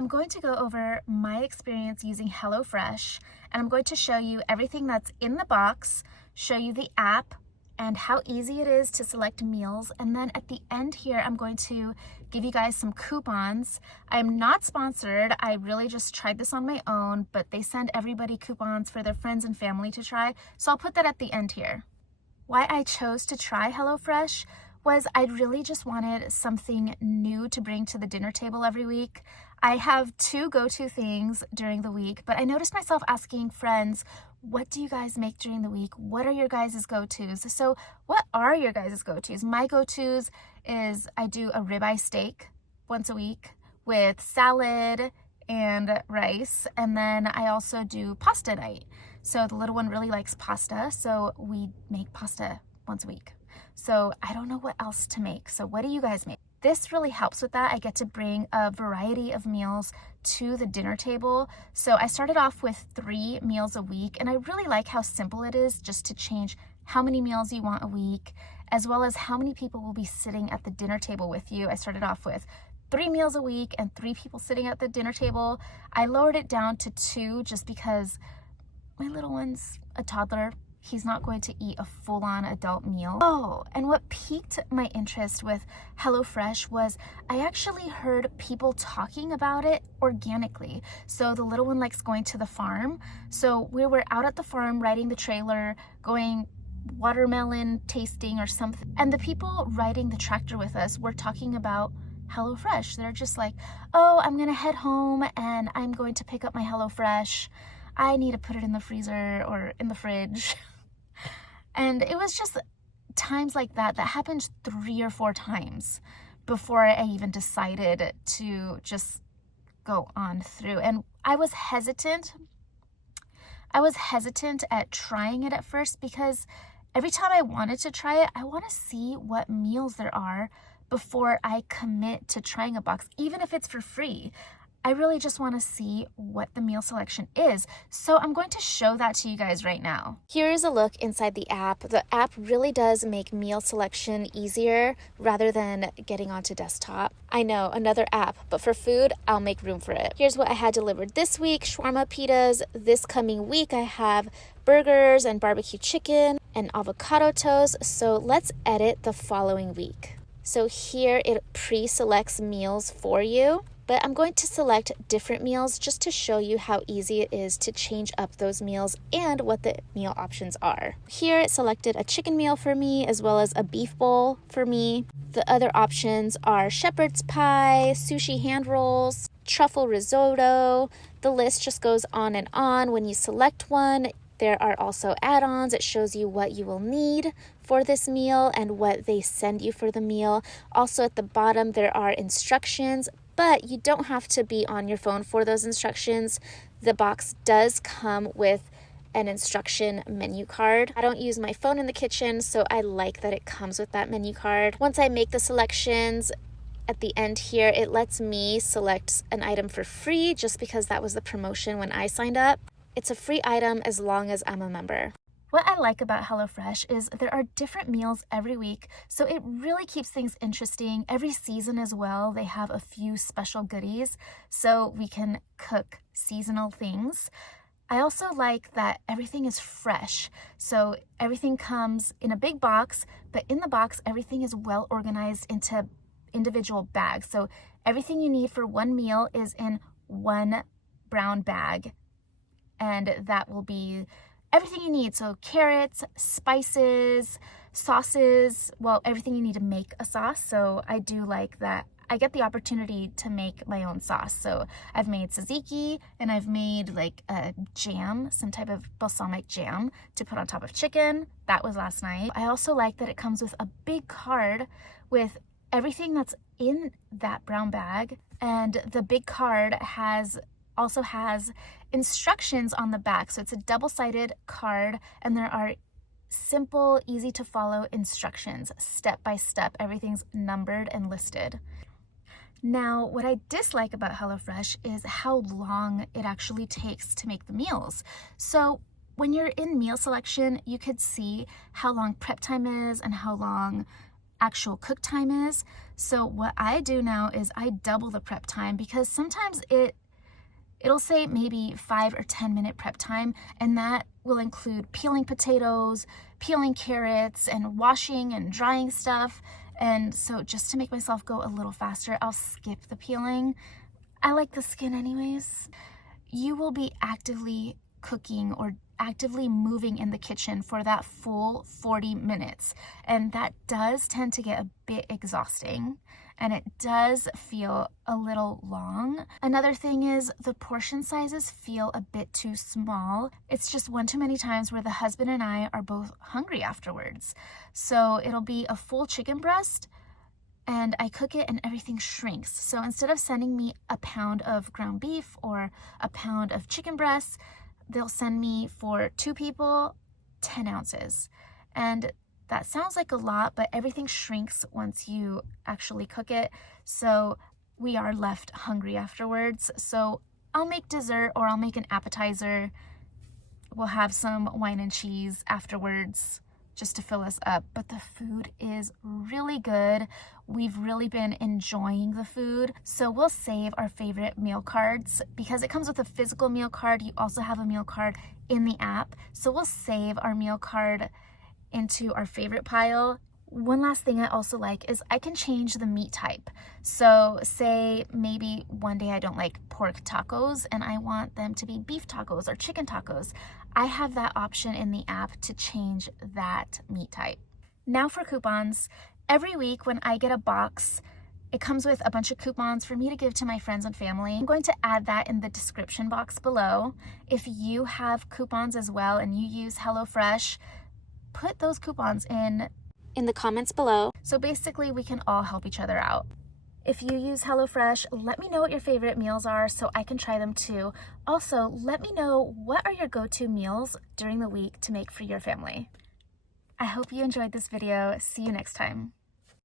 I'm going to go over my experience using HelloFresh, and I'm going to show you everything that's in the box, show you the app, and how easy it is to select meals. And then at the end here, I'm going to give you guys some coupons. I'm not sponsored. I really just tried this on my own, but they send everybody coupons for their friends and family to try. So I'll put that at the end here. Why I chose to try HelloFresh was I really just wanted something new to bring to the dinner table every week. I have two go-to things during the week, but I noticed myself asking friends, what do you guys make during the week? What are your guys' go-tos? So what are your guys' go-tos? My go-tos is I do a ribeye steak once a week with salad and rice, and then I also do pasta night. So the little one really likes pasta, so we make pasta once a week. So I don't know what else to make. So what do you guys make? This really helps with that. I get to bring a variety of meals to the dinner table. So I started off with 3 meals a week, and I really like how simple it is just to change how many meals you want a week, as well as how many people will be sitting at the dinner table with you. I started off with 3 meals a week and 3 people sitting at the dinner table. I lowered it down to 2 just because my little one's a toddler. He's not going to eat a full-on adult meal. Oh, and what piqued my interest with HelloFresh was I actually heard people talking about it organically. So the little one likes going to the farm. So we were out at the farm riding the trailer, going watermelon tasting or something. And the people riding the tractor with us were talking about HelloFresh. They're just like, oh, I'm gonna head home and I'm going to pick up my HelloFresh. I need to put it in the freezer or in the fridge. And it was just times like that happened 3 or 4 times before I even decided to just go on through. And I was hesitant at trying it at first because every time I wanted to try it, I want to see what meals there are before I commit to trying a box, even if it's for free. I really just want to see what the meal selection is. So I'm going to show that to you guys right now. Here's a look inside the app. The app really does make meal selection easier rather than getting onto desktop. I know, another app, but for food, I'll make room for it. Here's what I had delivered this week, shawarma pitas. This coming week, I have burgers and barbecue chicken and avocado toast. So let's edit the following week. So here it pre-selects meals for you. But I'm going to select different meals just to show you how easy it is to change up those meals and what the meal options are. Here it selected a chicken meal for me as well as a beef bowl for me. The other options are shepherd's pie, sushi hand rolls, truffle risotto. The list just goes on and on. When you select one, there are also add-ons. It shows you what you will need for this meal and what they send you for the meal. Also at the bottom, there are instructions, but you don't have to be on your phone for those instructions. The box does come with an instruction menu card. I don't use my phone in the kitchen, so I like that it comes with that menu card. Once I make the selections, at the end here, it lets me select an item for free just because that was the promotion when I signed up. It's a free item as long as I'm a member. What I like about HelloFresh is there are different meals every week, so it really keeps things interesting. Every season as well, they have a few special goodies, so we can cook seasonal things. I also like that everything is fresh, so everything comes in a big box, but in the box, everything is well organized into individual bags. So everything you need for one meal is in one brown bag, and that will be everything you need. So carrots, spices, sauces, well, everything you need to make a sauce. So I do like that I get the opportunity to make my own sauce. So I've made tzatziki and I've made like a jam, some type of balsamic jam to put on top of chicken. That was last night. I also like that it comes with a big card with everything that's in that brown bag. And the big card also has instructions on the back. So it's a double-sided card and there are simple, easy to follow instructions, step by step. Everything's numbered and listed. Now, what I dislike about HelloFresh is how long it actually takes to make the meals. So when you're in meal selection, you could see how long prep time is and how long actual cook time is. So what I do now is I double the prep time, because sometimes it'll say maybe 5 or 10 minute prep time, and that will include peeling potatoes, peeling carrots, and washing and drying stuff. And so just to make myself go a little faster, I'll skip the peeling. I like the skin anyways. You will be actively cooking or actively moving in the kitchen for that full 40 minutes. And that does tend to get a bit exhausting, and it does feel a little long. Another thing is the portion sizes feel a bit too small. It's just one too many times where the husband and I are both hungry afterwards. So it'll be a full chicken breast, and I cook it and everything shrinks. So instead of sending me a pound of ground beef or a pound of chicken breasts, they'll send me for 2 people, 10 ounces. And that sounds like a lot, but everything shrinks once you actually cook it. So we are left hungry afterwards. So I'll make dessert, or I'll make an appetizer. We'll have some wine and cheese afterwards just to fill us up. But the food is really good. We've really been enjoying the food. So we'll save our favorite meal cards, because it comes with a physical meal card. You also have a meal card in the app. So we'll save our meal card into our favorite pile. One last thing I also like is I can change the meat type. So say maybe one day I don't like pork tacos and I want them to be beef tacos or chicken tacos. I have that option in the app to change that meat type. Now for coupons. Every week when I get a box, it comes with a bunch of coupons for me to give to my friends and family. I'm going to add that in the description box below. If you have coupons as well and you use HelloFresh, put those coupons in the comments below. So basically we can all help each other out. If you use HelloFresh, let me know what your favorite meals are so I can try them too. Also, let me know what are your go-to meals during the week to make for your family. I hope you enjoyed this video. See you next time.